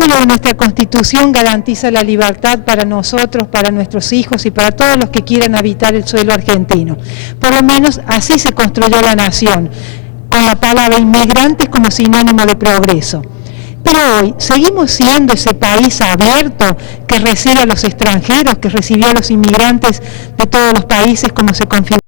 Pero nuestra Constitución garantiza la libertad para nosotros, para nuestros hijos y para todos los que quieran habitar el suelo argentino. Por lo menos así se construyó la nación, con la palabra inmigrantes como sinónimo de progreso. Pero hoy seguimos siendo ese país abierto que recibe a los extranjeros, que recibió a los inmigrantes de todos los países como se configuró.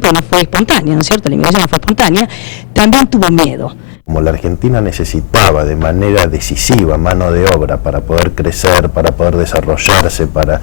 Pero no fue espontánea, ¿no es cierto? La inmigración no fue espontánea, también tuvo miedo. Como la Argentina necesitaba de manera decisiva mano de obra para poder crecer, para poder desarrollarse, para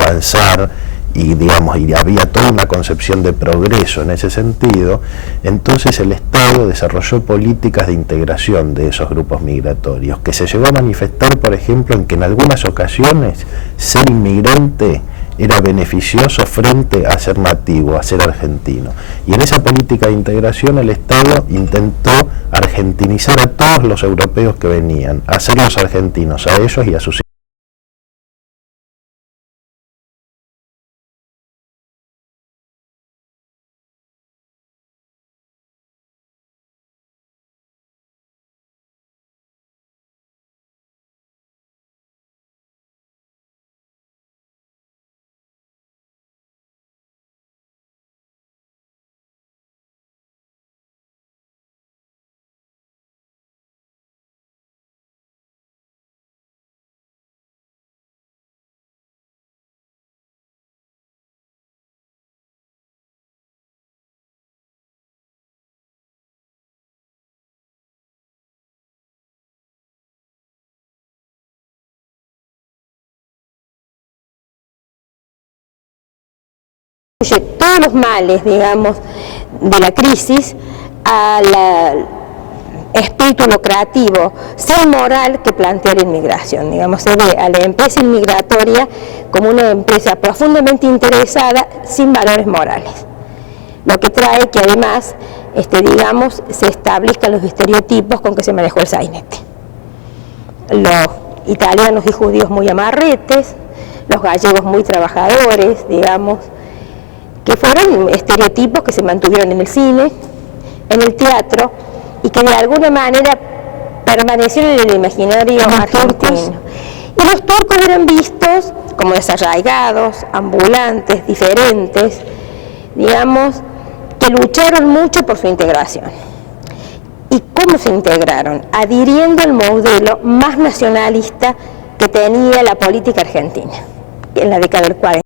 avanzar, y digamos, y había toda una concepción de progreso en ese sentido, entonces el Estado desarrolló políticas de integración de esos grupos migratorios, que se llegó a manifestar, por ejemplo, en que en algunas ocasiones ser inmigrante era beneficioso frente a ser nativo, a ser argentino. Y en esa política de integración el Estado intentó argentinizar a todos los europeos que venían, hacerlos argentinos a ellos y a sus hijos. Todos los males, digamos, de la crisis al espíritu lucrativo, ser moral que plantea la inmigración. Digamos, se ve a la empresa inmigratoria como una empresa profundamente interesada sin valores morales. Lo que trae que además, digamos, se establezcan los estereotipos con que se manejó el sainete. Los italianos y judíos muy amarretes, los gallegos muy trabajadores, digamos, que fueron estereotipos que se mantuvieron en el cine, en el teatro, y que de alguna manera permanecieron en el imaginario argentino. Y los turcos eran vistos como desarraigados, ambulantes, diferentes, digamos, que lucharon mucho por su integración. ¿Y cómo se integraron? Adhiriendo al modelo más nacionalista que tenía la política argentina en la década del 40.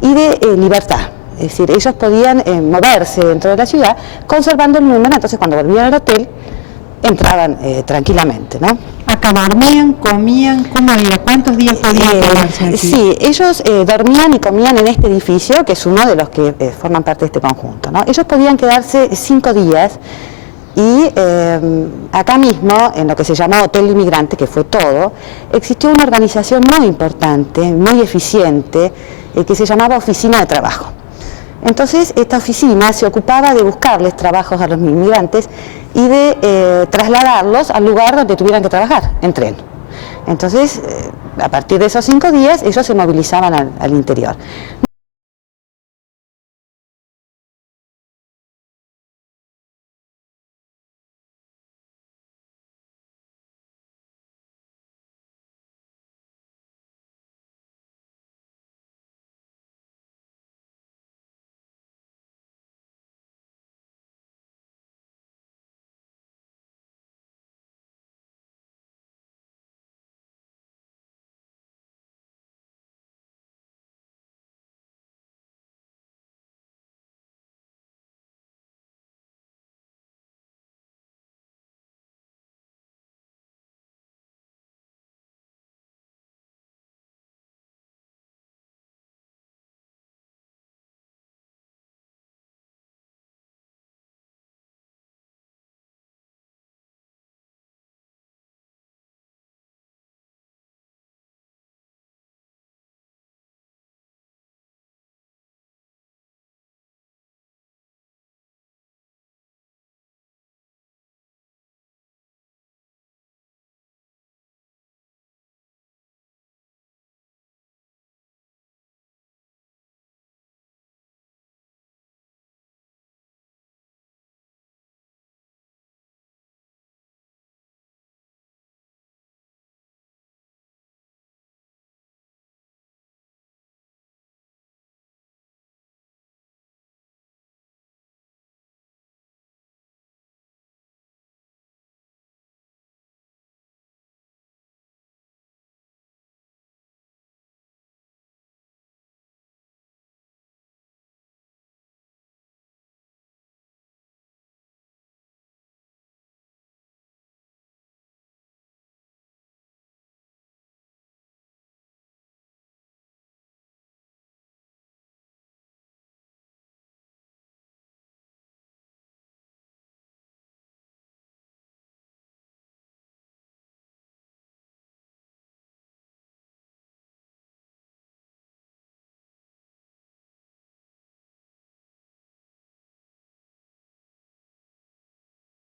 y de libertad. Es decir, ellos podían moverse dentro de la ciudad conservando el número, entonces cuando volvían al hotel entraban tranquilamente, ¿no? ¿Acá dormían, comían? ¿Cómo era? ¿Cuántos días podían quedarse aquí? Sí, ellos dormían y comían en este edificio, que es uno de los que forman parte de este conjunto, ¿no? Ellos podían quedarse 5 días y acá mismo, en lo que se llamó Hotel Inmigrante, que fue todo, existió una organización muy importante, muy eficiente, que se llamaba Oficina de Trabajo. Entonces, esta oficina se ocupaba de buscarles trabajos a los inmigrantes y de trasladarlos al lugar donde tuvieran que trabajar, en tren. Entonces, a partir de esos 5 días, ellos se movilizaban al interior.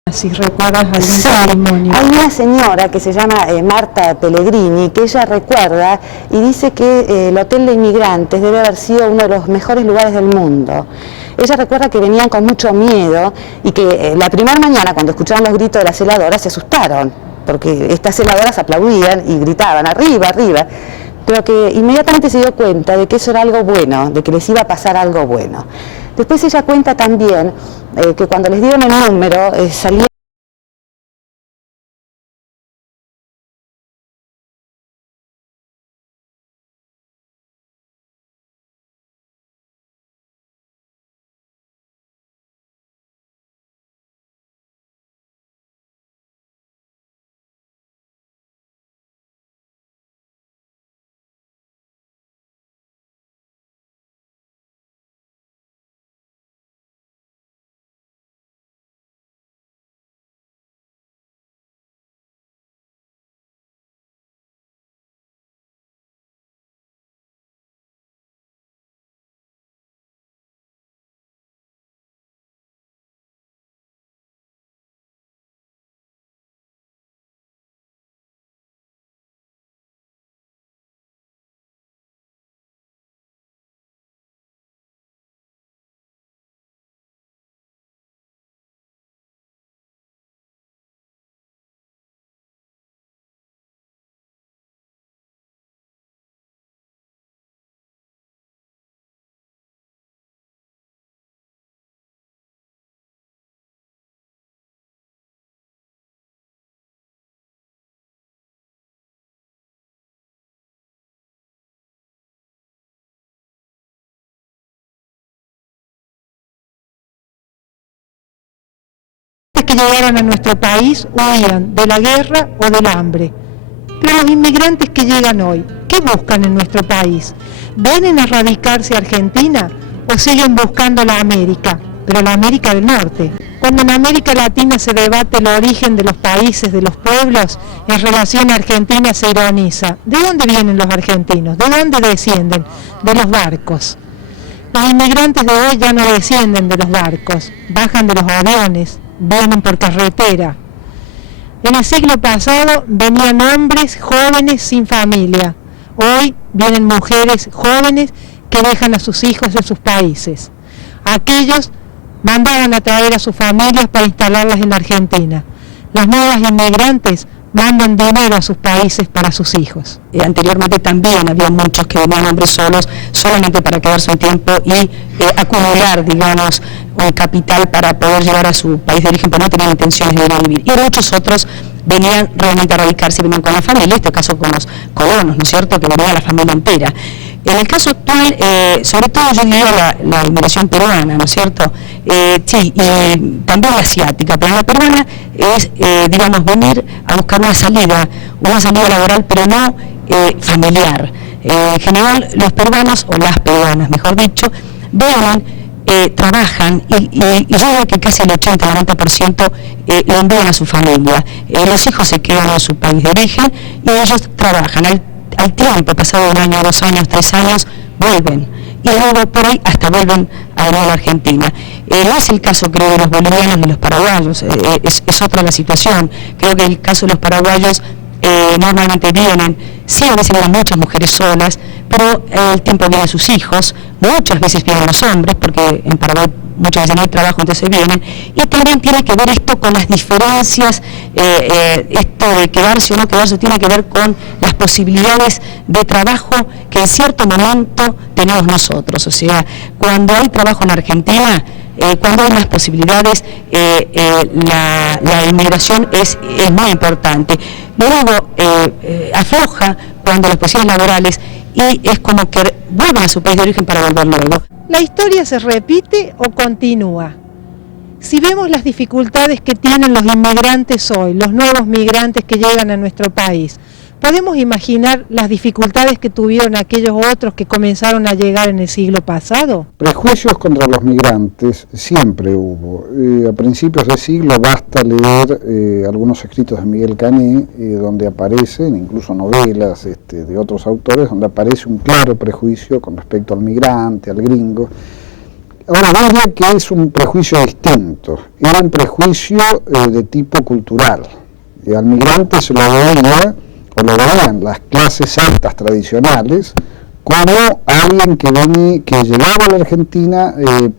Si recuerdas algún testimonio. Hay una señora que se llama Marta Pellegrini, que ella recuerda y dice que el Hotel de Inmigrantes debe haber sido uno de los mejores lugares del mundo. Ella recuerda que venían con mucho miedo y que la primera mañana, cuando escuchaban los gritos de las celadoras, se asustaron, porque estas celadoras aplaudían y gritaban arriba, arriba, pero que inmediatamente se dio cuenta de que eso era algo bueno, de que les iba a pasar algo bueno. Después ella cuenta también que cuando les dieron el número, salían que llegaran a nuestro país huían de la guerra o del hambre. Pero los inmigrantes que llegan hoy, ¿qué buscan en nuestro país? ¿Vienen a radicarse a Argentina o siguen buscando la América, pero la América del Norte? Cuando en América Latina se debate el origen de los países, de los pueblos, en relación a Argentina se ironiza. ¿De dónde vienen los argentinos? ¿De dónde descienden? De los barcos. Los inmigrantes de hoy ya no descienden de los barcos, bajan de los aviones, vienen por carretera. En el siglo pasado venían hombres jóvenes sin familia. Hoy vienen mujeres jóvenes que dejan a sus hijos en sus países. Aquellos mandaban a traer a sus familias para instalarlas en Argentina. Las nuevas inmigrantes mandan dinero a sus países para sus hijos. Anteriormente también había muchos que venían hombres solos, solamente para quedarse un tiempo y acumular, digamos, un capital para poder llegar a su país de origen, pero no tenían intenciones de ir a vivir. Y muchos otros venían realmente a radicarse, venían con la familia, en este caso con los colonos, ¿no es cierto?, que venía la familia entera. En el caso actual, sobre todo yo diría la inmigración peruana, ¿no es cierto? Sí, y también la asiática, pero la peruana es, digamos, venir a buscar una salida laboral, pero no familiar. En general, los peruanos, o las peruanas, mejor dicho, vienen, trabajan y yo digo que casi el 80-90% lo envían a su familia. Los hijos se quedan en su país de origen y ellos trabajan. Al tiempo, pasado 1 año, 2 años, 3 años, vuelven. Y luego por ahí hasta vuelven a la Argentina. No es el caso, creo, de los bolivianos ni los paraguayos, es otra la situación. Creo que el caso de los paraguayos normalmente vienen, sí, a veces vienen muchas mujeres solas, pero al tiempo vienen sus hijos, muchas veces vienen los hombres, porque en Paraguay muchas veces no hay trabajo, entonces vienen, y también tiene que ver esto con las diferencias, esto de quedarse o no quedarse, tiene que ver con las posibilidades de trabajo que en cierto momento tenemos nosotros. O sea, cuando hay trabajo en Argentina, cuando hay más posibilidades, la inmigración es muy importante. Luego afloja cuando las posibilidades laborales y es como que vuelven a su país de origen para volver luego. ¿La historia se repite o continúa? Si vemos las dificultades que tienen los inmigrantes hoy, los nuevos migrantes que llegan a nuestro país, ¿podemos imaginar las dificultades que tuvieron aquellos otros que comenzaron a llegar en el siglo pasado? Prejuicios contra los migrantes siempre hubo. A principios del siglo basta leer algunos escritos de Miguel Cané, donde aparecen, incluso novelas de otros autores, donde aparece un claro prejuicio con respecto al migrante, al gringo. Ahora, diría que es un prejuicio distinto, era un prejuicio de tipo cultural. Al migrante se lo veía, o lo veían las clases altas tradicionales, como alguien que llegaba a la Argentina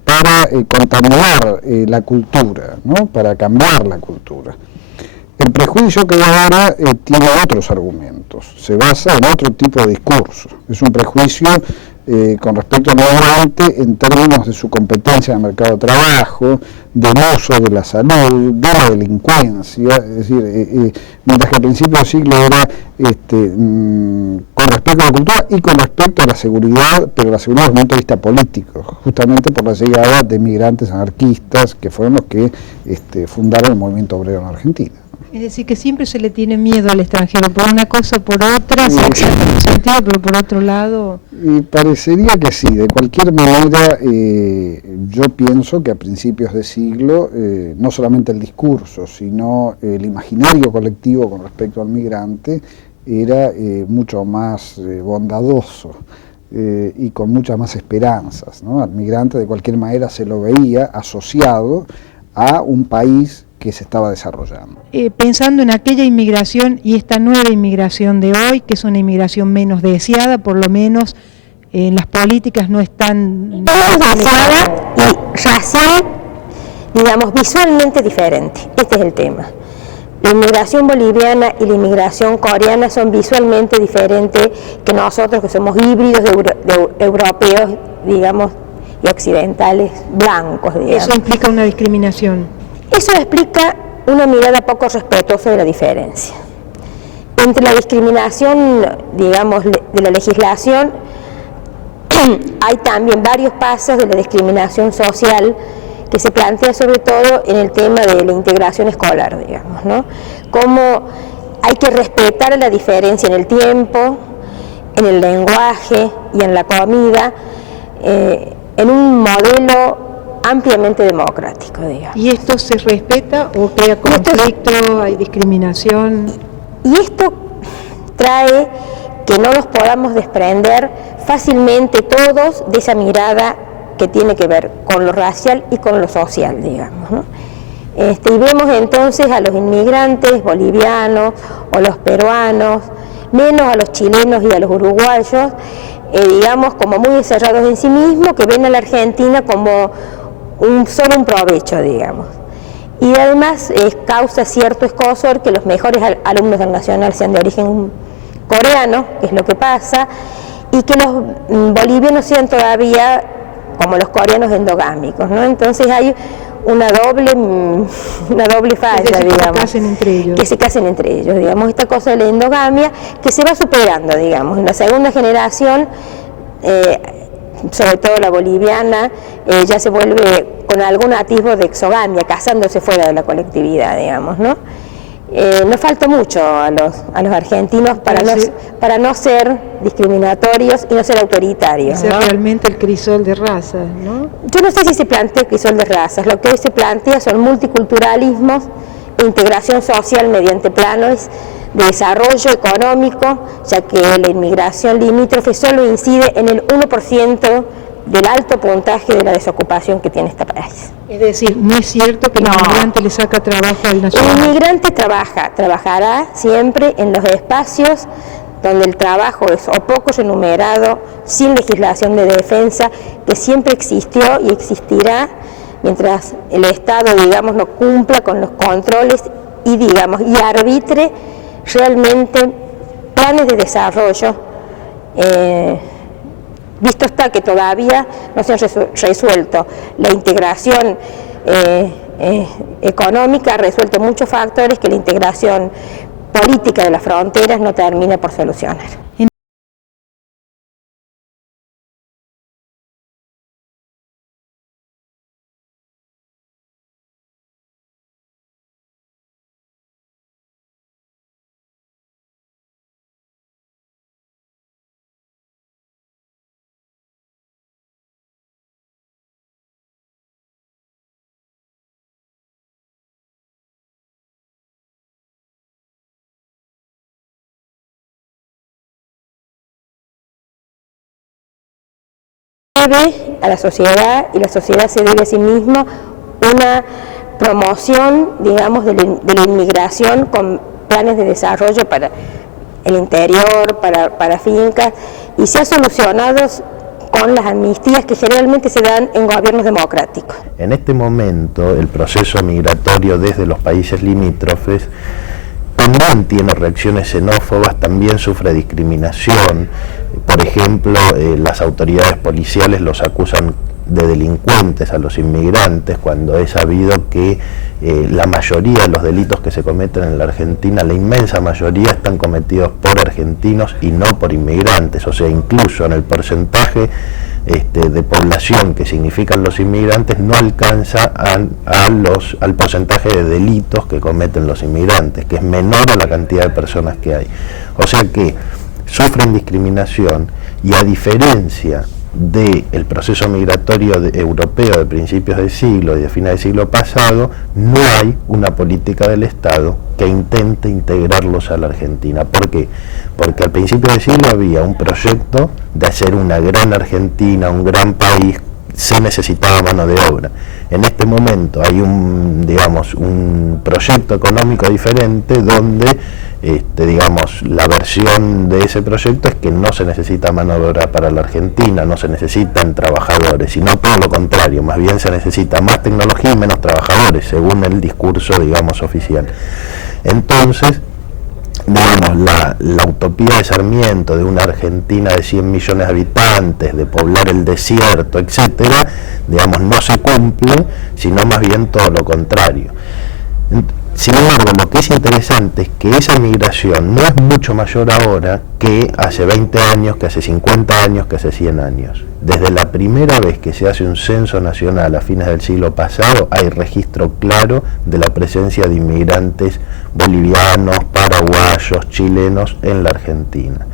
para contaminar la cultura, ¿no?, para cambiar la cultura. El prejuicio que ahora tiene otros argumentos, se basa en otro tipo de discurso, es un prejuicio con respecto al migrante en términos de su competencia en el mercado de trabajo, del uso de la salud, de la delincuencia, es decir, mientras que al principio del siglo era con respecto a la cultura y con respecto a la seguridad, pero la seguridad desde un punto de vista político, justamente por la llegada de migrantes anarquistas que fueron los que fundaron el movimiento obrero en Argentina. Es decir, que siempre se le tiene miedo al extranjero, por una cosa, por otra, se acciona en un sentido, pero por otro lado... Y parecería que sí, de cualquier manera yo pienso que a principios de siglo no solamente el discurso, sino el imaginario colectivo con respecto al migrante era mucho más bondadoso y con muchas más esperanzas, ¿no? Al migrante de cualquier manera se lo veía asociado a un país que se estaba desarrollando. Pensando en aquella inmigración y esta nueva inmigración de hoy, que es una inmigración menos deseada, por lo menos en las políticas no están... Menos deseada y racial, digamos, visualmente diferente. Este es el tema. La inmigración boliviana y la inmigración coreana son visualmente diferentes que nosotros, que somos híbridos de europeos, digamos, y occidentales blancos, digamos. Eso implica una discriminación. Eso explica una mirada poco respetuosa de la diferencia. Entre la discriminación, digamos, de la legislación, hay también varios pasos de la discriminación social que se plantea sobre todo en el tema de la integración escolar, digamos, ¿no? Cómo hay que respetar la diferencia en el tiempo, en el lenguaje y en la comida, en un modelo ampliamente democrático, digamos. ¿Y esto se respeta o crea conflicto, hay discriminación? Y esto trae que no nos podamos desprender fácilmente todos de esa mirada que tiene que ver con lo racial y con lo social, digamos, ¿no? Y vemos entonces a los inmigrantes bolivianos o los peruanos, menos a los chilenos y a los uruguayos, digamos, como muy encerrados en sí mismos, que ven a la Argentina como solo un provecho, digamos. Y además causa cierto escozor que los mejores alumnos del Nacional sean de origen coreano, que es lo que pasa, y que los bolivianos sean todavía como los coreanos endogámicos, ¿no? Entonces hay una doble falla, digamos, que se casen entre ellos, digamos, esta cosa de la endogamia que se va superando, digamos, en la segunda generación, sobre todo la boliviana, ya se vuelve con algún atisbo de exogamia, casándose fuera de la colectividad, digamos, ¿no? Nos falta mucho a los argentinos para no ser discriminatorios y no ser autoritarios, ¿no? ¿no? Realmente el crisol de razas, ¿no? Yo no sé si se plantea el crisol de razas, lo que hoy se plantea son multiculturalismos e integración social mediante planos de desarrollo económico, ya que la inmigración limítrofe solo incide en el 1% del alto puntaje de la desocupación que tiene este país. Es decir, no es cierto que el inmigrante le saca trabajo al nacional. El inmigrante trabajará siempre en los espacios donde el trabajo es o poco remunerado, sin legislación de defensa, que siempre existió y existirá mientras el Estado, digamos, no cumpla con los controles y, digamos, y arbitre realmente planes de desarrollo, visto está que todavía no se han resuelto la integración económica, ha resuelto muchos factores que la integración política de las fronteras no termina por solucionar. A la sociedad, y la sociedad se debe a sí misma una promoción, digamos, de la inmigración con planes de desarrollo para el interior, para fincas, y se ha solucionado con las amnistías que generalmente se dan en gobiernos democráticos. En este momento el proceso migratorio desde los países limítrofes también tiene reacciones xenófobas, también sufre discriminación. Por ejemplo, las autoridades policiales los acusan de delincuentes a los inmigrantes, cuando es sabido que la mayoría de los delitos que se cometen en la Argentina, la inmensa mayoría, están cometidos por argentinos y no por inmigrantes. O sea, incluso en el porcentaje de población que significan los inmigrantes no alcanza al porcentaje de delitos que cometen los inmigrantes, que es menor a la cantidad de personas que hay. O sea que sufren discriminación, y a diferencia del proceso migratorio europeo de principios del siglo y de fines del siglo pasado, no hay una política del Estado que intente integrarlos a la Argentina. ¿Por qué? Porque al principio del siglo había un proyecto de hacer una gran Argentina, un gran país, se necesitaba mano de obra. En este momento hay un proyecto económico diferente donde la versión de ese proyecto es que no se necesita mano de obra para la Argentina, no se necesitan trabajadores, sino todo lo contrario, más bien se necesita más tecnología y menos trabajadores, según el discurso, oficial. Entonces, la utopía de Sarmiento de una Argentina de 100 millones de habitantes, de poblar el desierto, etcétera, no se cumple, sino más bien todo lo contrario. Sin embargo, lo que es interesante es que esa migración no es mucho mayor ahora que hace 20 años, que hace 50 años, que hace 100 años. Desde la primera vez que se hace un censo nacional a fines del siglo pasado, hay registro claro de la presencia de inmigrantes bolivianos, paraguayos, chilenos en la Argentina.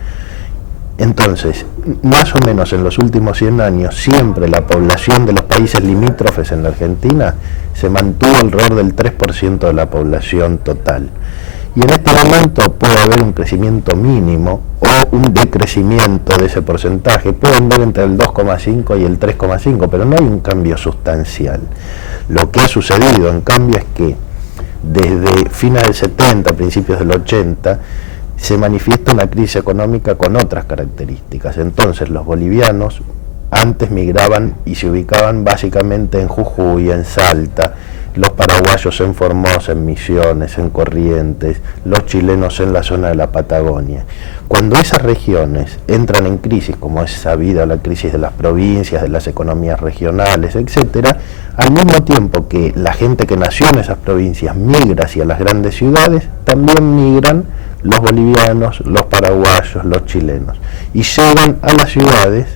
Entonces, más o menos en los últimos 100 años, siempre la población de los países limítrofes en la Argentina se mantuvo alrededor del 3% de la población total. Y en este momento puede haber un crecimiento mínimo o un decrecimiento de ese porcentaje, puede andar entre el 2,5 y el 3,5, pero no hay un cambio sustancial. Lo que ha sucedido, en cambio, es que desde fines del 70, principios del 80, se manifiesta una crisis económica con otras características. Entonces los bolivianos antes migraban y se ubicaban básicamente en Jujuy, en Salta, los paraguayos en Formosa, en Misiones, en Corrientes, los chilenos en la zona de la Patagonia. Cuando esas regiones entran en crisis, como es sabida la crisis de las provincias, de las economías regionales, etcétera, al mismo tiempo que la gente que nació en esas provincias migra hacia las grandes ciudades, también migran los bolivianos, los paraguayos, los chilenos, y llegan a las ciudades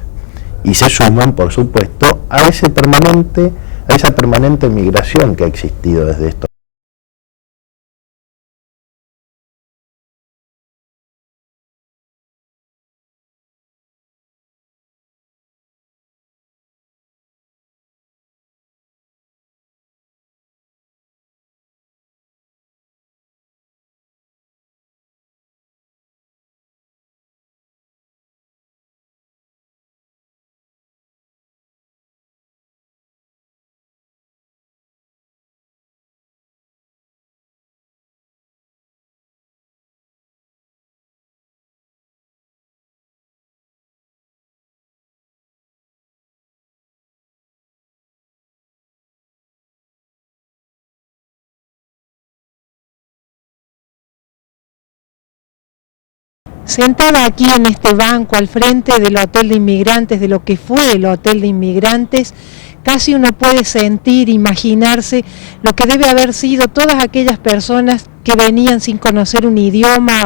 y se suman, por supuesto, a esa permanente migración que ha existido desde estos. Sentada aquí en este banco al frente del Hotel de Inmigrantes, de lo que fue el Hotel de Inmigrantes, casi uno puede sentir, imaginarse lo que debe haber sido todas aquellas personas que venían sin conocer un idioma,